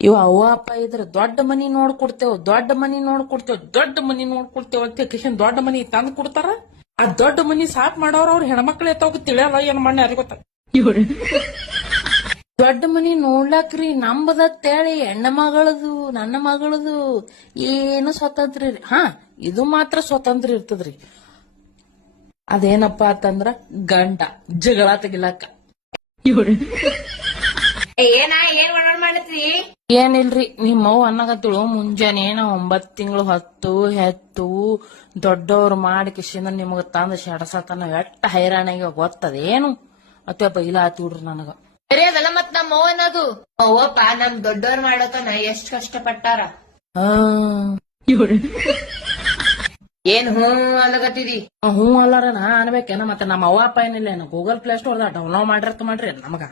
ಇವ ಅವ್ವ ಅಪ್ಪ ಇದ್ರ ದೊಡ್ಡ ಮನಿ ನೋಡ್ಕೊಡ್ತೇವ್ ದೊಡ್ಡ ಮನಿ ನೋಡ್ಕೊಡ್ತೇವ್ ದೊಡ್ಡ ಮನಿ ನೋಡ್ಕೊಡ್ತೇವ್ ಅಂತ ಕಿಶನ್ ದೊಡ್ಡ ಮನಿ ತಂದ್ ಕೊಡ್ತಾರ. ಆ ದೊಡ್ಡ ಮನಿ ಸಾಕ್ ಮಾಡೋರ್ ಅವ್ರ ಹೆಣ್ಮಕ್ಳು ಎತ್ತೋಗ ತಿಳಿಯಲ್ಲ ಏನ್ ಮಣ್ಣೆ ಯಾರಿಗ ಗೊತ್ತ. ದೊಡ್ಡ ಮನಿ ನೋಡ್ಲಾಕ್ರಿ ನಂಬದತ್ತೇಳಿ ಹೆಣ್ಣ ಮಗಳದು ನನ್ನ ಮಗಳದು ಏನು ಸ್ವತಂತ್ರ ಇರಿ. ಹಾ, ಇದು ಮಾತ್ರ ಸ್ವತಂತ್ರ ಇರ್ತದ್ರಿ. ಅದೇನಪ್ಪಾ ಅಂತಂದ್ರ ಗಂಡ ಜಗಳ ತೆಗಿಲಕ್ಕ. ಏನ್ ಮಾಡ್ಲತ್ರಿ? ಏನಿಲ್ರಿ, ನಿಮ್ಮವ್ ಅನ್ನಗತ್ತಿಳು ಮುಂಜಾನೆ 9 ತಿಂಗಳು ಹೊತ್ತು ಹೆತ್ತು ದೊಡ್ಡವ್ರು ಮಾಡಿ ಕಿಶಿಂದ ನಿಮಗ ತಂದ ಶಡಸತನ ಎಟ್ಟ ಹೈರಾಣಿಗೆ ಗೊತ್ತದೇನು ಅತ್ತ ಬೈಲ ಆತಿಡ್ರಿ ನನಗ. ಸರಿ ಅದಲ್ಲ ಮತ್ ನಮ್ಮ ಅವ್ವ ಅನ್ನೋದು. ಅವ್ವಪ್ಪ ನಮ್ ದೊಡ್ಡವ್ರ ಮಾಡೋತನ ಎಷ್ಟ್ ಕಷ್ಟಪಟ್ಟಾರ. ಏನ್ ಹ್ಞೂ ಅಲ್ಲಗತ್ತಿದಿ? ಹ್ಞೂ ಅಲ್ಲಾರ ನಾ ಅನ್ಬೇಕೇನ ಮತ್ತೆ ನಮ್ಮ ಅವ್ವ ಅಪ್ಪ ಏನಿಲ್ಲ ಗೂಗಲ್ ಪ್ಲೇ ಸ್ಟೋರ್ ಡೌನ್ಲೋಡ್ ಮಾಡಿರ್ತ ಮಾಡ್ರಿ ನಮಗ.